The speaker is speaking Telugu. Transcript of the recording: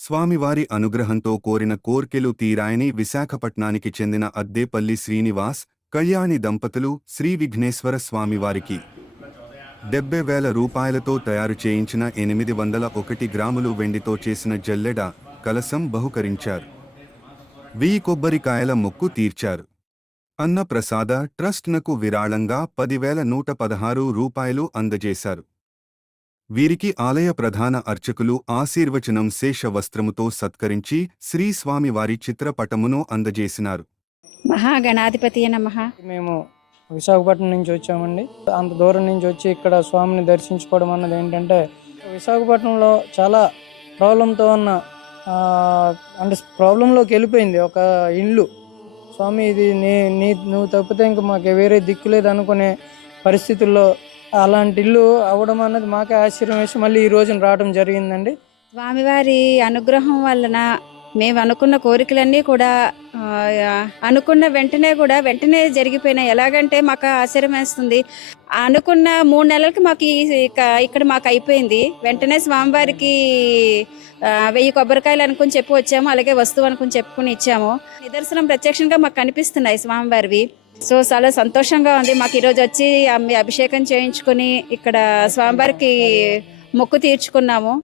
స్వామివారి అనుగ్రహంతో కోరిన కోర్కెలు తీరాయని విశాఖపట్నానికి చెందిన అద్దేపల్లి శ్రీనివాస్ కళ్యాణి దంపతులు శ్రీ విఘ్నేశ్వర స్వామివారికి డెబ్బై వేల రూపాయలతో తయారు చేయించిన ఎనిమిది వందల ఒకటి గ్రాములు వెండితో చేసిన జల్లెడ కలసం బహుకరించారు. వెయ్యి కొబ్బరికాయల మొక్కు తీర్చారు. అన్నప్రసాద ట్రస్ట్నకు విరాళంగా పదివేల నూట పదహారు రూపాయలు అందజేశారు. వీరికి ఆలయ ప్రధాన అర్చకులు ఆశీర్వచనం శేష వస్త్రముతో సత్కరించి శ్రీ స్వామివారి చిత్రపటమును అందజేసినారు. మహాగణాధిపతి నమ. మేము విశాఖపట్నం నుంచి వచ్చామండి. అంత దూరం నుంచి వచ్చి ఇక్కడ స్వామిని దర్శించుకోవడం అన్నది ఏంటంటే విశాఖపట్నంలో చాలా ప్రాబ్లంతో ఉన్న అంటే ప్రాబ్లంలోకి వెళ్ళిపోయింది ఒక ఇల్లు స్వామి ఇది నీ నీ నువ్వు తప్పితే ఇంక మాకు వేరే దిక్కు లేదు అనుకునే పరిస్థితుల్లో అలాంటి ఇల్లు అవ్వడం అన్నది మాకే ఆశ్చర్యం వేసి మళ్ళీ ఈ రోజున రావడం జరిగిందండి. స్వామివారి అనుగ్రహం వలన మేము అనుకున్న కోరికలన్నీ కూడా అనుకున్న వెంటనే కూడా వెంటనే జరిగిపోయినాయి. ఎలాగంటే మాకు ఆశ్చర్యం వేస్తుంది. అనుకున్న మూడు నెలలకి మాకు ఈ- ఇక్కడ మాకు అయిపోయింది. వెంటనే స్వామివారికి వెయ్యి కొబ్బరికాయలు అనుకుని చెప్పి వచ్చాము. అలాగే వస్తువు అనుకుని చెప్పుకుని ఇచ్చాము. నిదర్శనం ప్రత్యక్షంగా మాకు కనిపిస్తున్నాయి స్వామివారివి. సో చాలా సంతోషంగా ఉంది. మాకు ఈరోజు వచ్చి అభిషేకం చేయించుకుని ఇక్కడ స్వామివారికి మొక్కు తీర్చుకున్నాము.